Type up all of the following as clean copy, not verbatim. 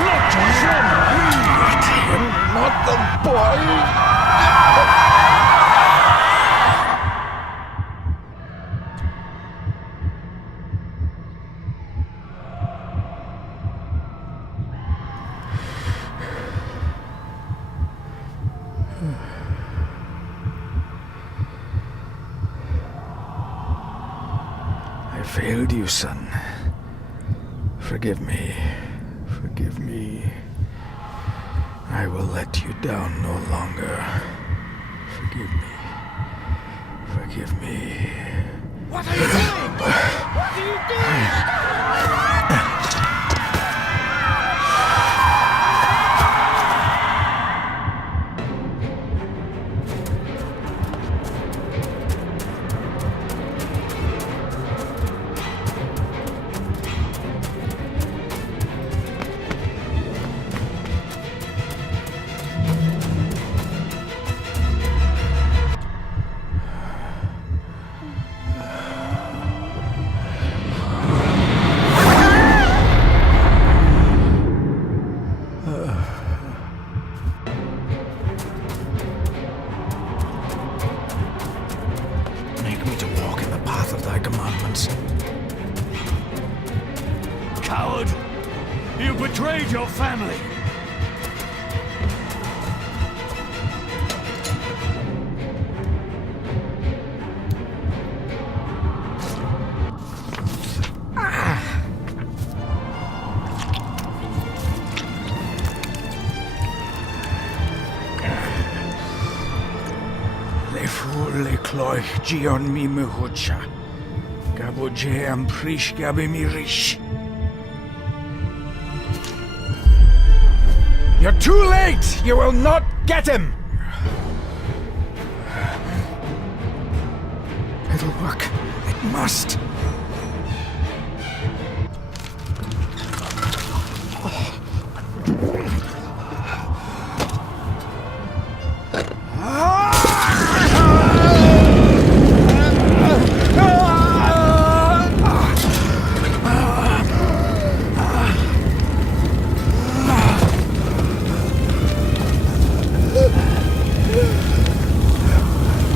Not John! Not him, not the boy! I failed you, son. Forgive me. Forgive me. I will let you down no longer. Forgive me. Forgive me. What are you doing? What are you doing? Make me to walk in the path of thy commandments. Coward! You betrayed your family! Le fu le cloich gion mi mehucha. Gabo je am prish gabe mi rish. You're too late! You will not get him! It'll work. It must.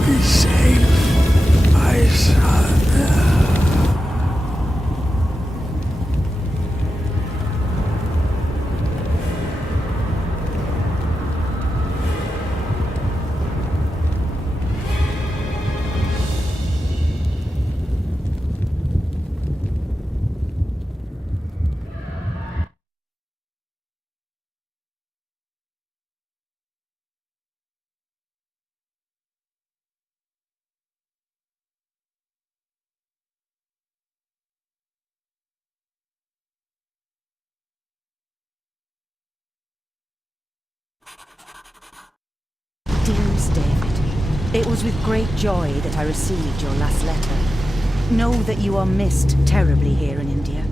Be safe, my son. Dearest David, it was with great joy that I received your last letter. Know that you are missed terribly here in India.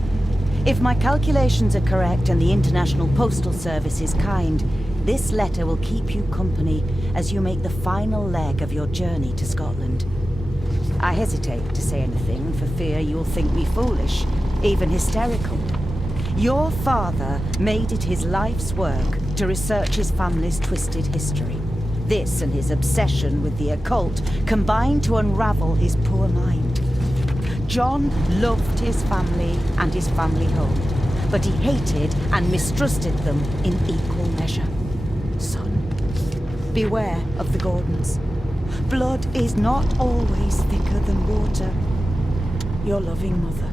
If my calculations are correct and the International Postal Service is kind, this letter will keep you company as you make the final leg of your journey to Scotland. I hesitate to say anything for fear you'll think me foolish, even hysterical. Your father made it his life's work to research his family's twisted history. This and his obsession with the occult combined to unravel his poor mind. John loved his family and his family home, but he hated and mistrusted them in equal measure. Son, beware of the Gordons. Blood is not always thicker than water. Your loving mother.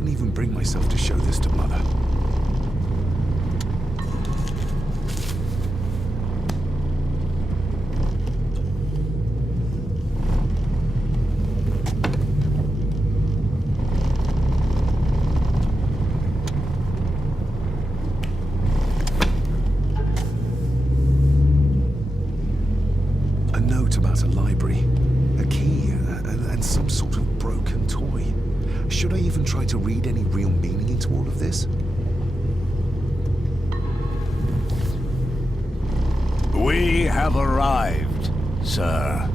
couldn't even bring myself to show this to Mother. A note about a library, a key, and some sort of broken toy. Should I even try to read any real meaning into all of this? We have arrived, sir.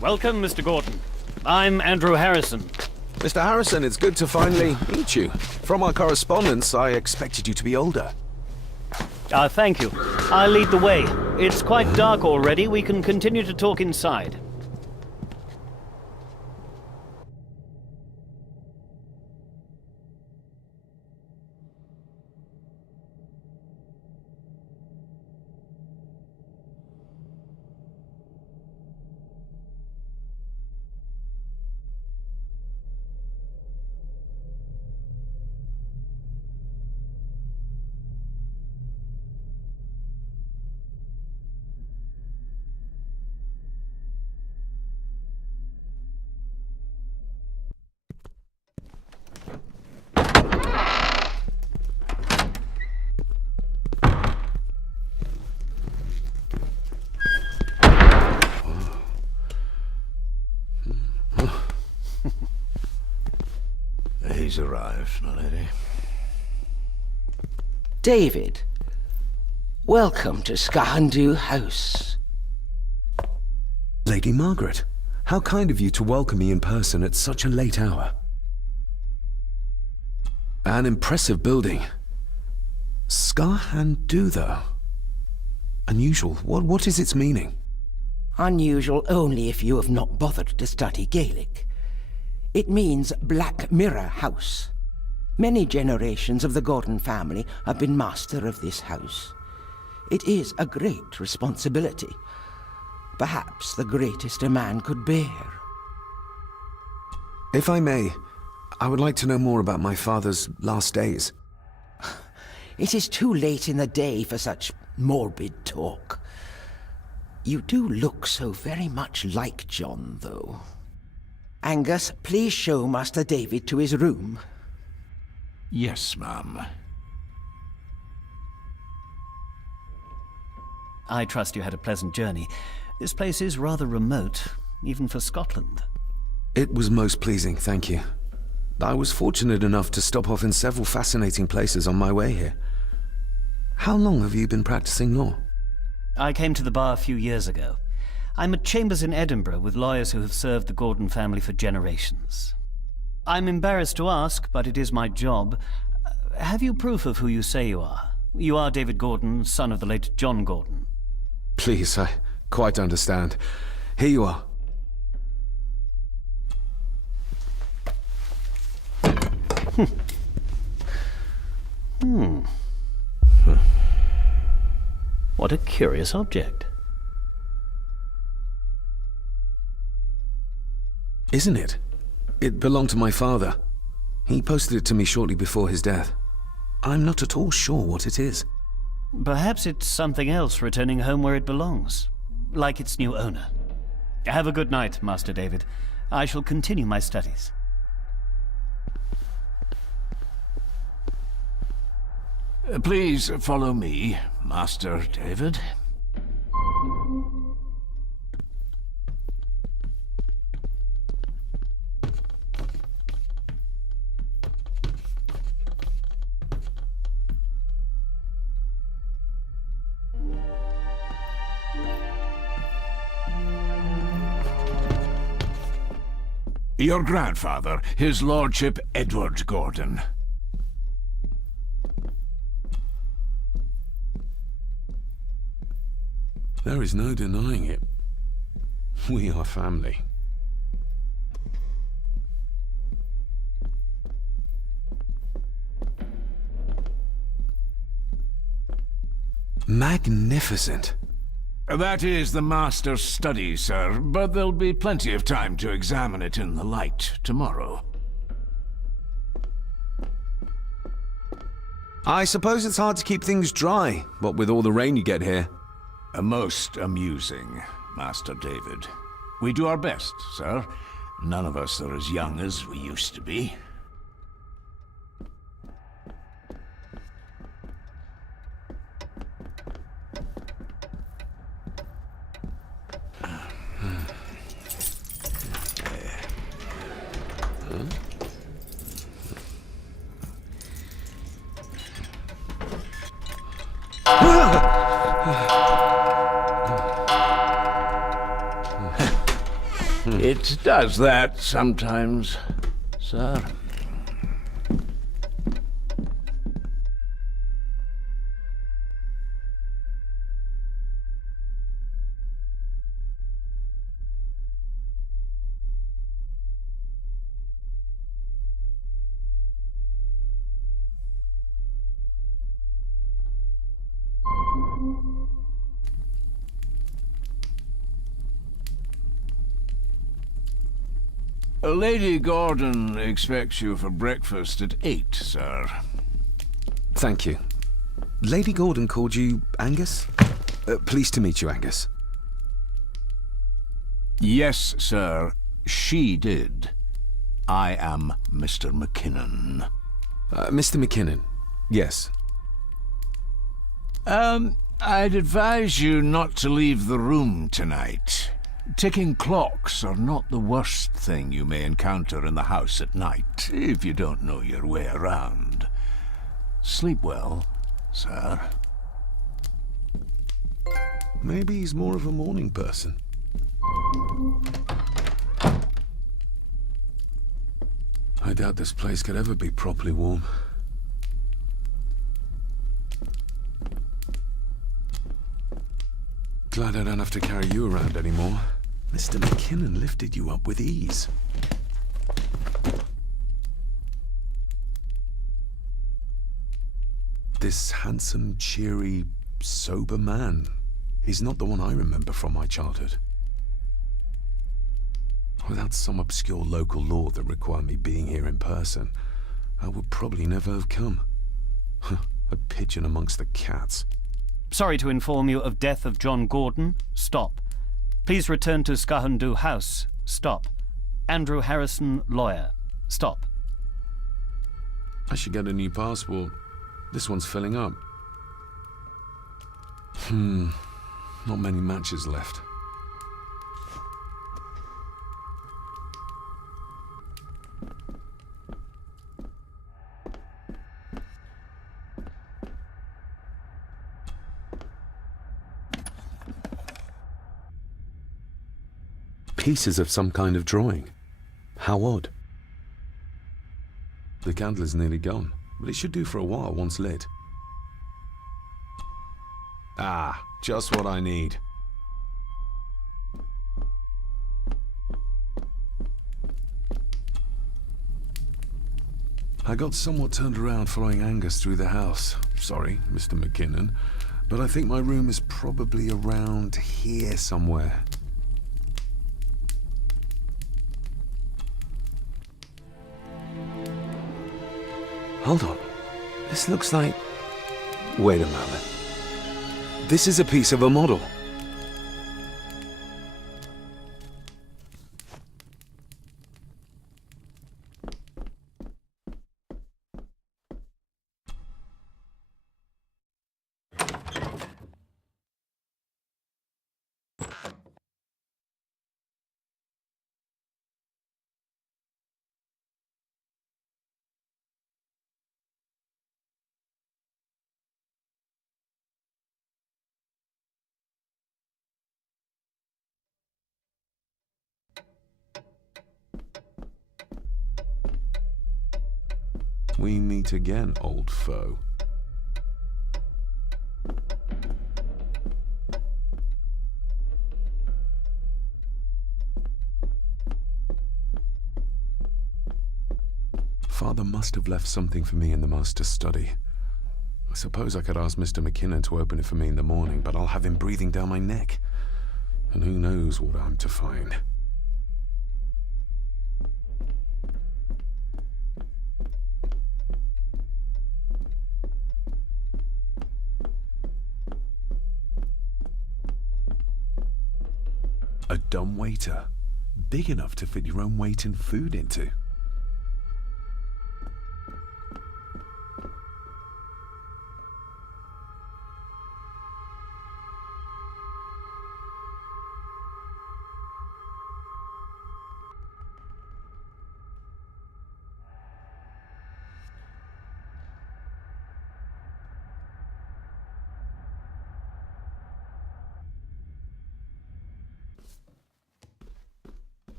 Welcome, Mr. Gordon. I'm Andrew Harrison. Mr. Harrison, it's good to finally meet you. From our correspondence, I expected you to be older. Thank you. I'll lead the way. It's quite dark already. We can continue to talk inside. He's arrived, my lady. David, welcome to Sgathan House. Lady Margaret, how kind of you to welcome me in person at such a late hour. An impressive building. Sgathan, though. Unusual. What is its meaning? Unusual only if you have not bothered to study Gaelic. It means Black Mirror House. Many generations of the Gordon family have been master of this house. It is a great responsibility. Perhaps the greatest a man could bear. If I may, I would like to know more about my father's last days. It is too late in the day for such morbid talk. You do look so very much like John, though. Angus, please show Master David to his room. Yes, ma'am. I trust you had a pleasant journey. This place is rather remote, even for Scotland. It was most pleasing, thank you. I was fortunate enough to stop off in several fascinating places on my way here. How long have you been practicing law? I came to the bar a few years ago. I'm at chambers in Edinburgh with lawyers who have served the Gordon family for generations. I'm embarrassed to ask, but it is my job. Have you proof of who you say you are? You are David Gordon, son of the late John Gordon. Please, I quite understand. Here you are. What a curious object. Isn't it? It belonged to my father. He posted it to me shortly before his death. I'm not at all sure what it is. Perhaps it's something else returning home where it belongs, like its new owner. Have a good night, Master David. I shall continue my studies. Please follow me, Master David. Your grandfather, his lordship Edward Gordon. There is no denying it. We are family. Magnificent. That is the master's study, sir, but there'll be plenty of time to examine it in the light tomorrow. I suppose it's hard to keep things dry, what with all the rain you get here. Most amusing, Master David. We do our best, sir. None of us are as young as we used to be. It does that sometimes, sir. Lady Gordon expects you for breakfast at 8, sir. Thank you. Lady Gordon called you Angus? Pleased to meet you, Angus. Yes, sir. She did. I am Mr. McKinnon. Mr. McKinnon. Yes. I'd advise you not to leave the room tonight. Ticking clocks are not the worst thing you may encounter in the house at night, if you don't know your way around. Sleep well, sir. Maybe he's more of a morning person. I doubt this place could ever be properly warm. Glad I don't have to carry you around anymore. Mr. McKinnon lifted you up with ease. This handsome, cheery, sober man. He's not the one I remember from my childhood. Without some obscure local law that required me being here in person, I would probably never have come. A pigeon amongst the cats. Sorry to inform you of death of John Gordon. Stop. Please return to Sgathan House. Stop. Andrew Harrison, lawyer. Stop. I should get a new passport. This one's filling up. Not many matches left. Pieces of some kind of drawing. How odd. The candle is nearly gone, but it should do for a while once lit. Ah, just what I need. I got somewhat turned around following Angus through the house. Sorry, Mr. McKinnon, but I think my room is probably around here somewhere. Hold on. This looks like... Wait a moment. This is a piece of a model. We meet again, old foe. Father must have left something for me in the master's study. I suppose I could ask Mr. McKinnon to open it for me in the morning, but I'll have him breathing down my neck. And who knows what I'm to find. A dumb waiter, big enough to fit your own weight and food into.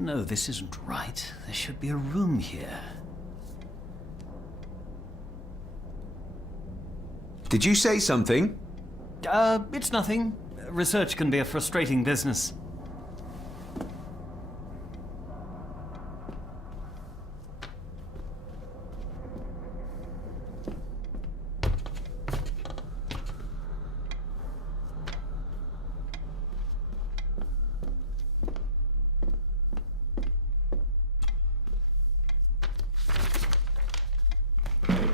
No, this isn't right. There should be a room here. Did you say something? It's nothing. Research can be a frustrating business.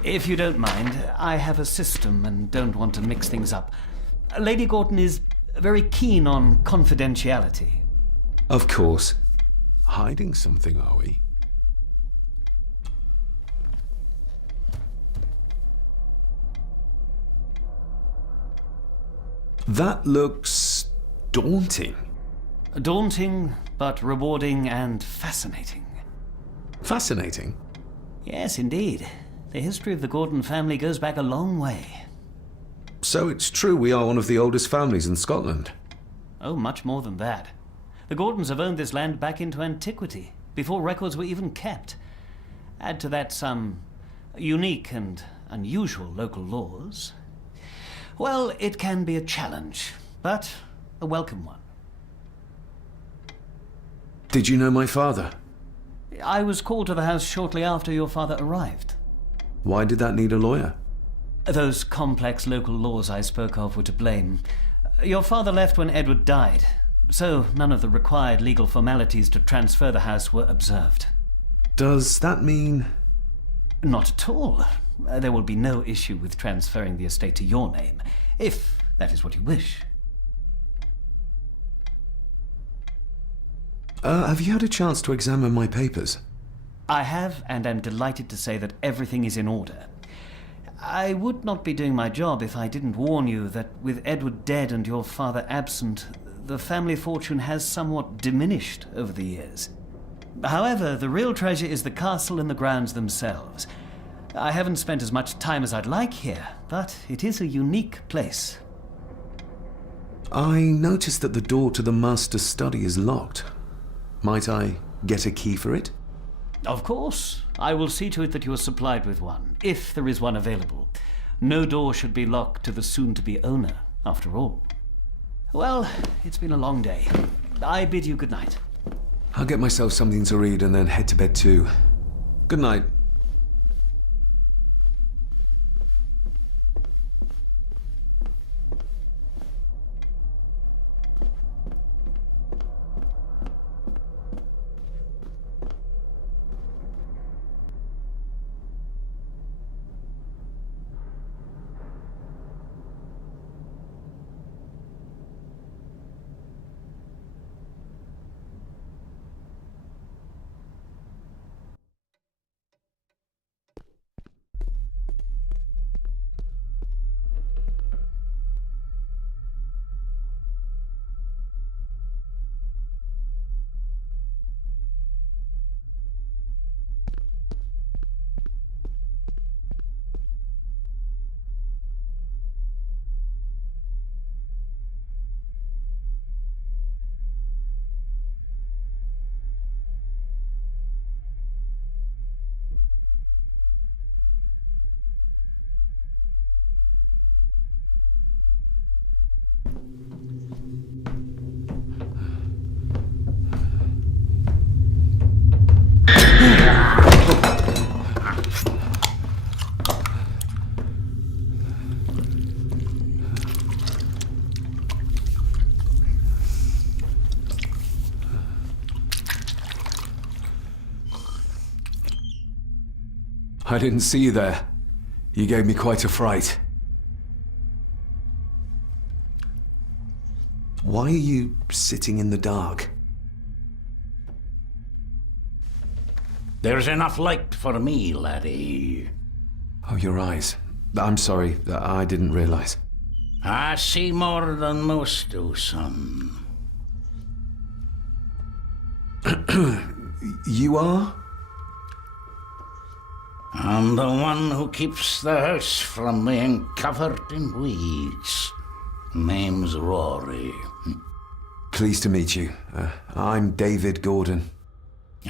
If you don't mind, I have a system and don't want to mix things up. Lady Gordon is very keen on confidentiality. Of course. Hiding something, are we? That looks daunting. Daunting, but rewarding and fascinating. Fascinating? Yes, indeed. The history of the Gordon family goes back a long way. So it's true we are one of the oldest families in Scotland. Oh, much more than that. The Gordons have owned this land back into antiquity, before records were even kept. Add to that some unique and unusual local laws. Well, it can be a challenge, but a welcome one. Did you know my father? I was called to the house shortly after your father arrived. Why did that need a lawyer? Those complex local laws I spoke of were to blame. Your father left when Edward died, so none of the required legal formalities to transfer the house were observed. Does that mean... Not at all. There will be no issue with transferring the estate to your name, if that is what you wish. Have you had a chance to examine my papers? I have, and am delighted to say that everything is in order. I would not be doing my job if I didn't warn you that with Edward dead and your father absent, the family fortune has somewhat diminished over the years. However, the real treasure is the castle and the grounds themselves. I haven't spent as much time as I'd like here, but it is a unique place. I noticed that the door to the master's study is locked. Might I get a key for it? Of course. I will see to it that you are supplied with one, if there is one available. No door should be locked to the soon-to-be owner, after all. Well, it's been a long day. I bid you good night. I'll get myself something to read and then head to bed too. Good night. I didn't see you there. You gave me quite a fright. Why are you sitting in the dark? There's enough light for me, laddie. Oh, your eyes. I'm sorry, I didn't realize. I see more than most do, son. You are? I'm the one who keeps the house from being covered in weeds. Name's Rory. Pleased to meet you. I'm David Gordon.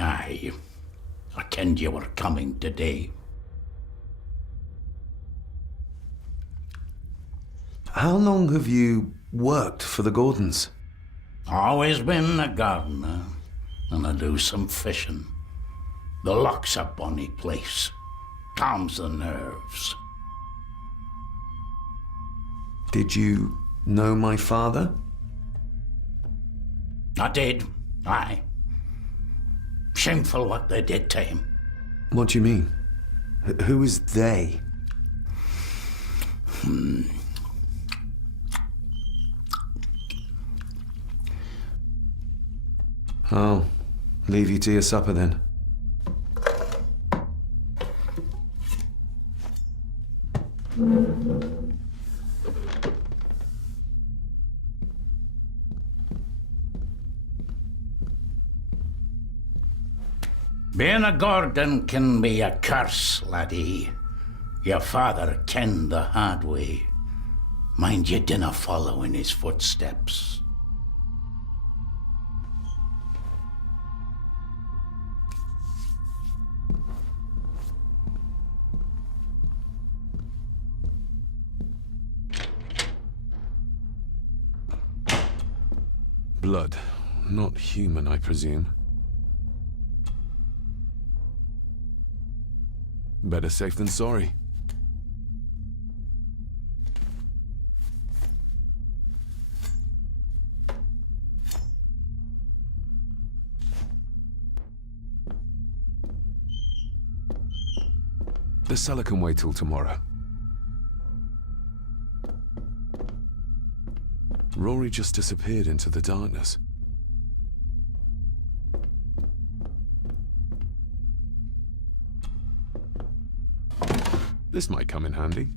Aye. I kenned you were coming today. How long have you worked for the Gordons? Always been a gardener, and I do some fishing. The loch's a bonny place. Calms the nerves. Did you know my father? I did, aye. Shameful what they did to him. What do you mean? Who is they? I'll leave you to your supper then. Being a Gordon can be a curse, laddie. Your father kenned the hard way. Mind you dinna follow in his footsteps. Blood. Not human, I presume. Better safe than sorry. The cellar can wait till tomorrow. Rory just disappeared into the darkness. This might come in handy.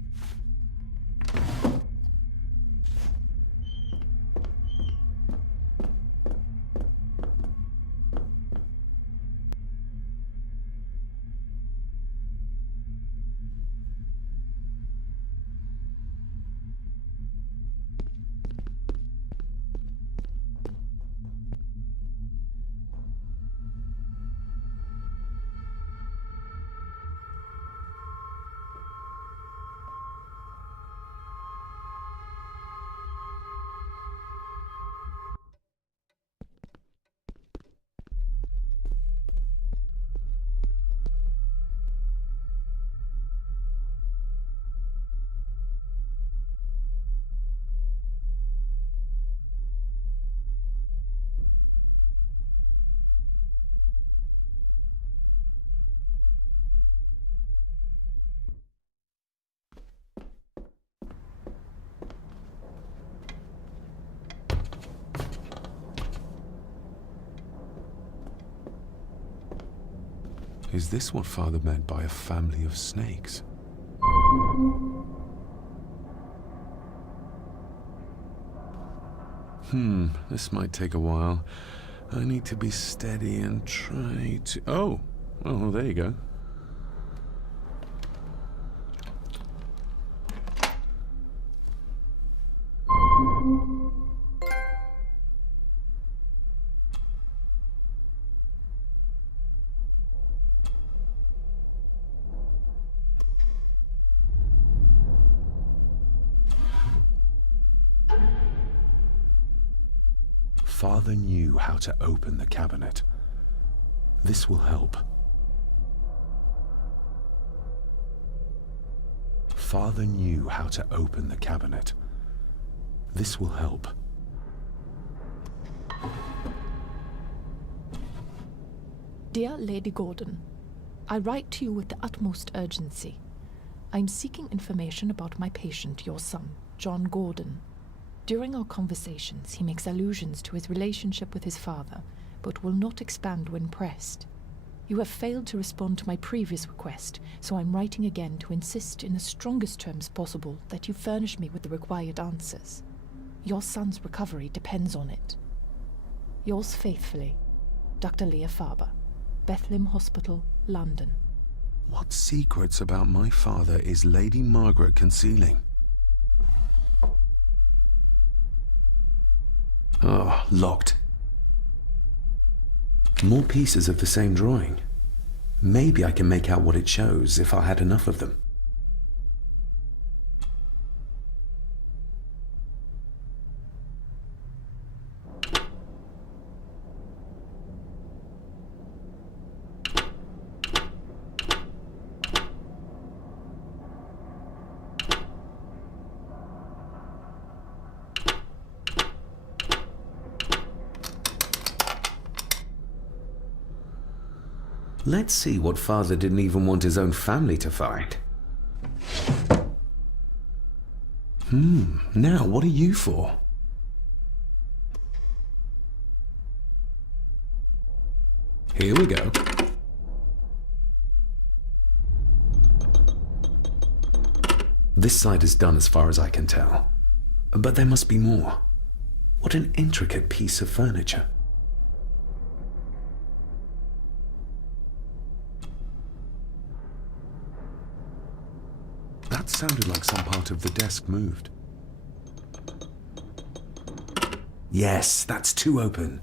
Is this what Father meant by a family of snakes? This might take a while. I need to be steady and try to... Oh, there you go. Father knew how to open the cabinet. This will help. Father knew how to open the cabinet. This will help. Dear Lady Gordon, I write to you with the utmost urgency. I am seeking information about my patient, your son, John Gordon. During our conversations, he makes allusions to his relationship with his father, but will not expand when pressed. You have failed to respond to my previous request, so I'm writing again to insist in the strongest terms possible that you furnish me with the required answers. Your son's recovery depends on it. Yours faithfully, Dr. Leah Farber, Bethlehem Hospital, London. What secrets about my father is Lady Margaret concealing? Oh, locked. More pieces of the same drawing. Maybe I can make out what it shows if I had enough of them. Let's see what father didn't even want his own family to find. Now what are you for? Here we go. This side is done as far as I can tell. But there must be more. What an intricate piece of furniture. That sounded like some part of the desk moved. Yes, that's too open.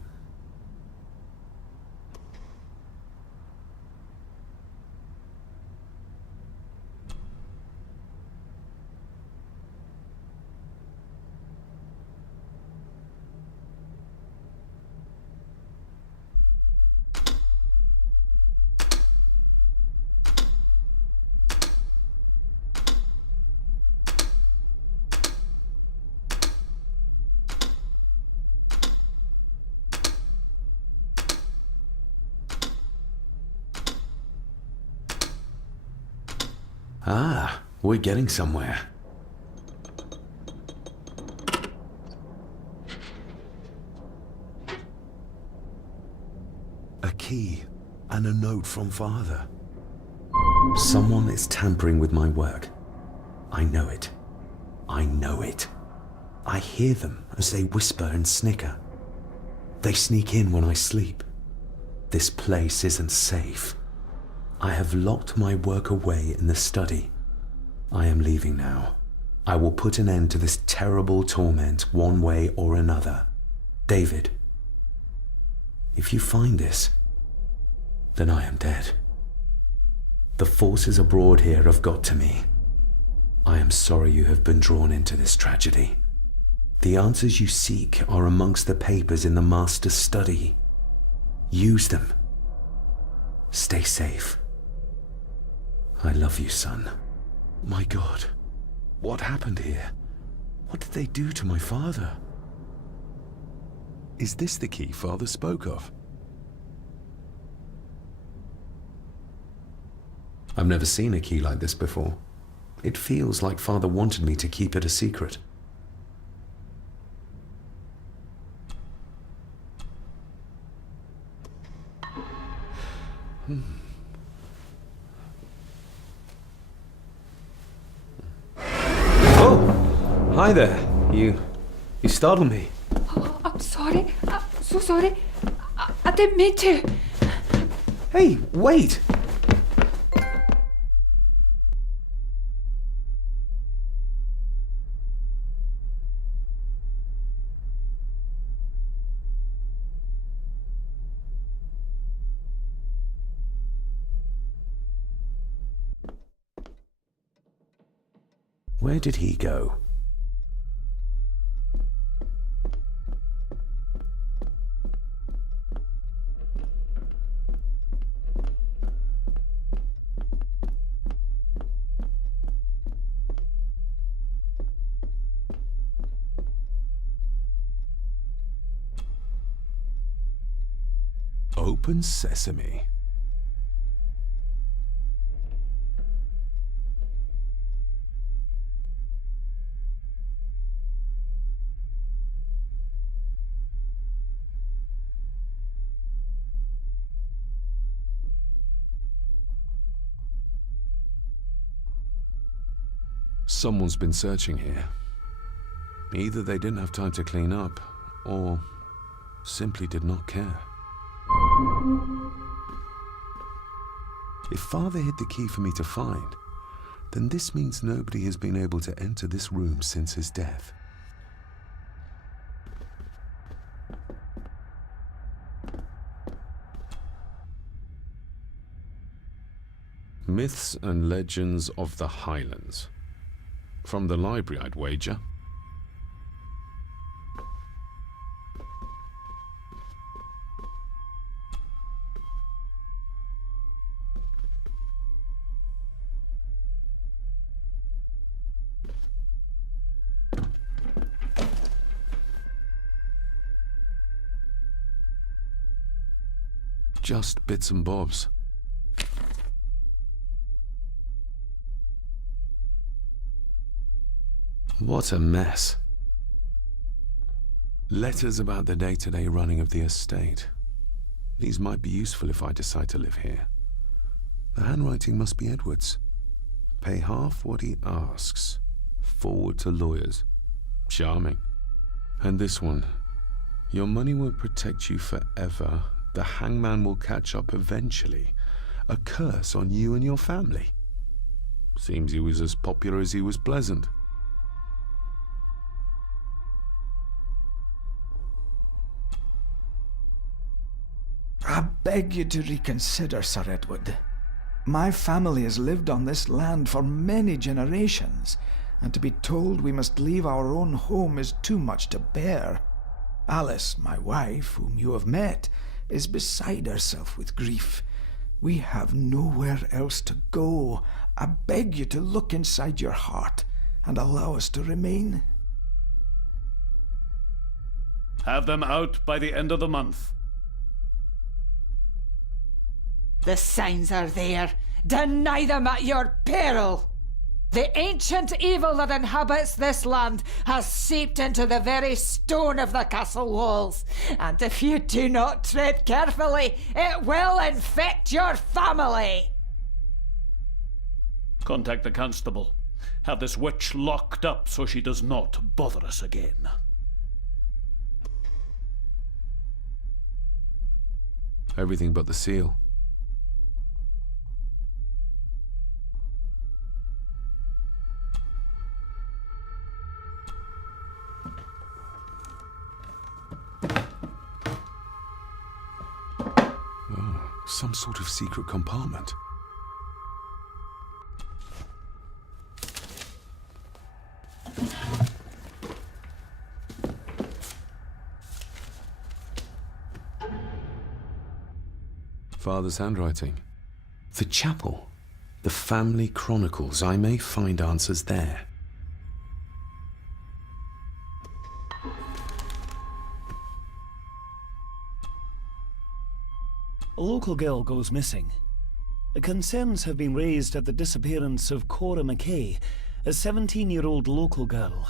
Ah, we're getting somewhere. A key and a note from father. Someone is tampering with my work. I know it. I know it. I hear them as they whisper and snicker. They sneak in when I sleep. This place isn't safe. I have locked my work away in the study. I am leaving now. I will put an end to this terrible torment one way or another. David, if you find this, then I am dead. The forces abroad here have got to me. I am sorry you have been drawn into this tragedy. The answers you seek are amongst the papers in the master's study. Use them. Stay safe. I love you, son. My God, what happened here? What did they do to my father? Is this the key father spoke of? I've never seen a key like this before. It feels like father wanted me to keep it a secret. Hi there. You startled me. Oh, I'm sorry. I'm so sorry. I didn't mean to. Hey, wait! Where did he go? Open sesame. Someone's been searching here. Either they didn't have time to clean up, or simply did not care. If Father hid the key for me to find, then this means nobody has been able to enter this room since his death. Myths and Legends of the Highlands. From the library, I'd wager. Just bits and bobs. What a mess. Letters about the day-to-day running of the estate. These might be useful if I decide to live here. The handwriting must be Edward's. Pay half what he asks. Forward to lawyers. Charming. And this one. Your money won't protect you forever. The hangman will catch up eventually. A curse on you and your family. Seems he was as popular as he was pleasant. I beg you to reconsider, Sir Edward. My family has lived on this land for many generations, and to be told we must leave our own home is too much to bear. Alice, my wife, whom you have met, is beside herself with grief. We have nowhere else to go. I beg you to look inside your heart and allow us to remain. Have them out by the end of the month. The signs are there. Deny them at your peril. The ancient evil that inhabits this land has seeped into the very stone of the castle walls, and if you do not tread carefully, it will infect your family. Contact the constable. Have this witch locked up so she does not bother us again. Everything but the seal. Some sort of secret compartment. Father's handwriting. The chapel. The family chronicles. I may find answers there. A local girl goes missing. Concerns have been raised at the disappearance of Cora McKay, a 17-year-old local girl.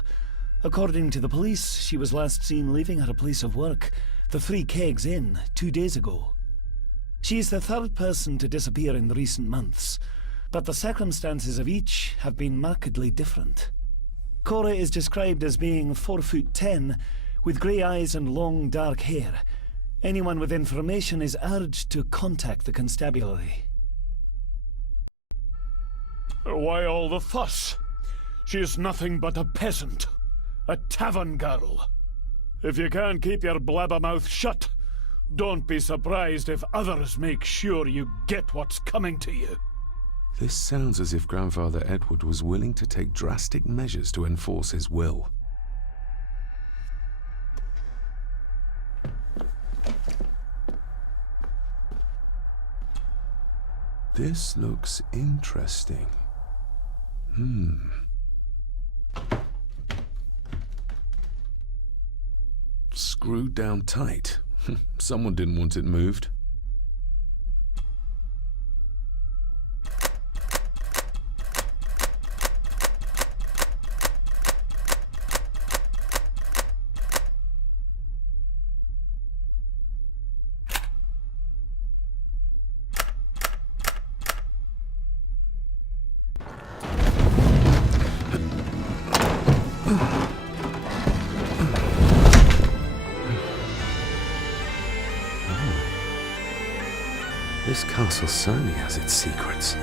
According to the police, she was last seen leaving her place of work, the Three Kegs Inn, 2 days ago. She is the third person to disappear in the recent months, but the circumstances of each have been markedly different. Cora is described as being 4'10", with grey eyes and long dark hair. Anyone with information is urged to contact the constabulary. Why all the fuss? She is nothing but a peasant. A tavern girl. If you can't keep your blabbermouth shut, don't be surprised if others make sure you get what's coming to you. This sounds as if Grandfather Edward was willing to take drastic measures to enforce his will. This looks interesting. Screwed down tight. Someone didn't want it moved. This castle certainly has its secrets.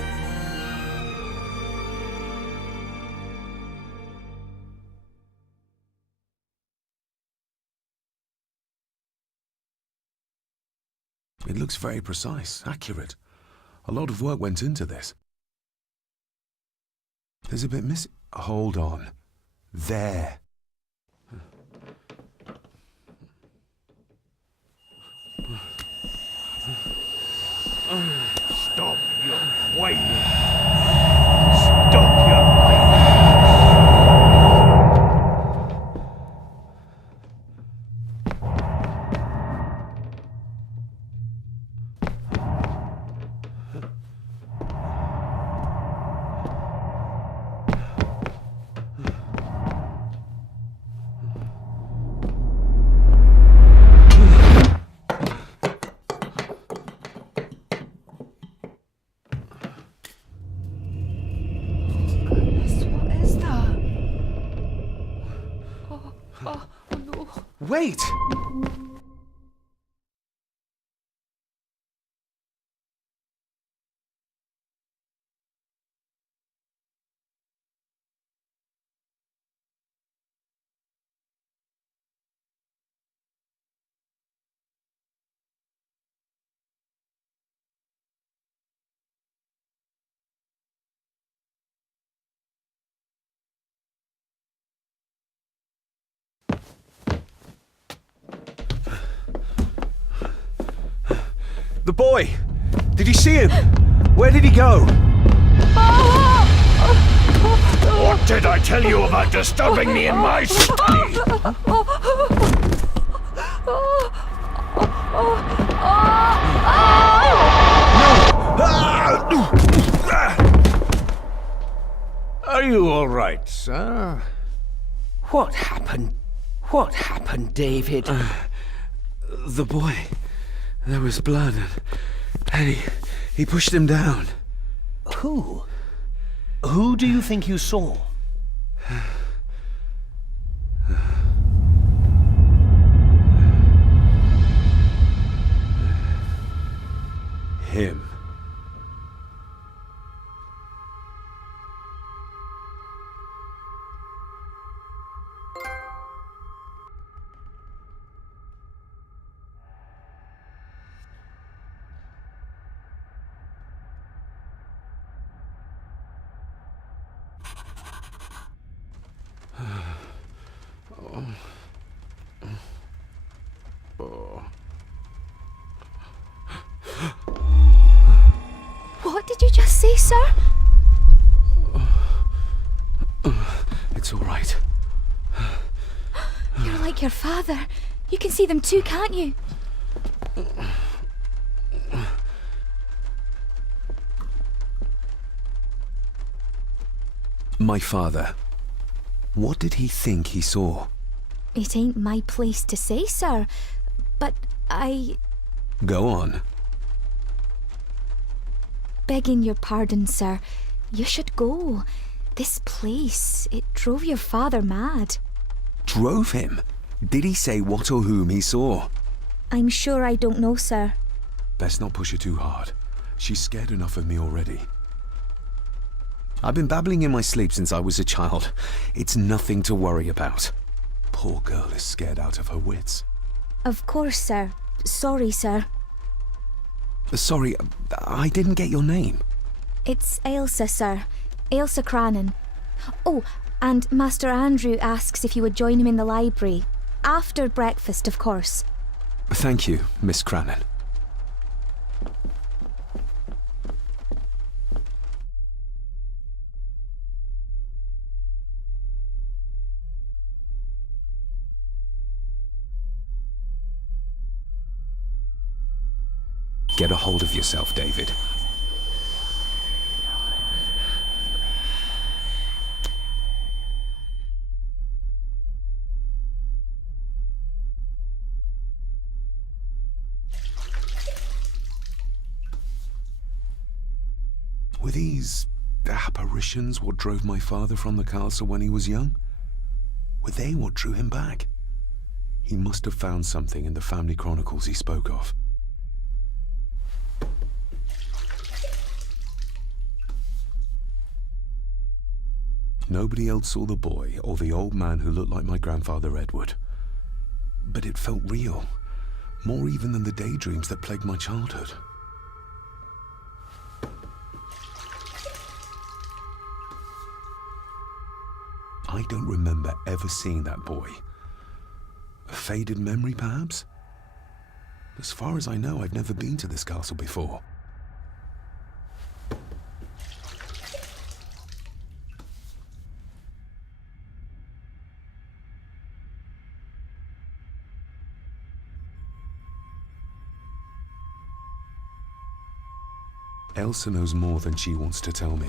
It looks very precise, accurate. A lot of work went into this. There's a bit missing. Hold on. There. Stop your whining! Stop your whining! Wait! The boy! Did you see him? Where did he go? What did I tell you about disturbing me in my study? Are you all right, sir? What happened? What happened, David? The boy. There was blood, and he pushed him down. Who? Who do you think you saw? Him. What did you just say, sir? It's all right. You're like your father. You can see them too, can't you? My father. What did he think he saw? It ain't my place to say, sir. But Go on. Begging your pardon, sir. You should go. This place, it drove your father mad. Drove him? Did he say what or whom he saw? I'm sure I don't know, sir. Best not push her too hard. She's scared enough of me already. I've been babbling in my sleep since I was a child. It's nothing to worry about. Poor girl is scared out of her wits. Of course, sir. Sorry, sir. Sorry, I didn't get your name. It's Ailsa, sir. Ailsa Crannan. Oh, and Master Andrew asks if you would join him in the library. After breakfast, of course. Thank you, Miss Crannan. Get a hold of yourself, David. Were these apparitions what drove my father from the castle when he was young? Were they what drew him back? He must have found something in the family chronicles he spoke of. Nobody else saw the boy or the old man who looked like my grandfather Edward. But it felt real, more even than the daydreams that plagued my childhood. I don't remember ever seeing that boy. A faded memory, perhaps? As far as I know, I've never been to this castle before. Elsa knows more than she wants to tell me.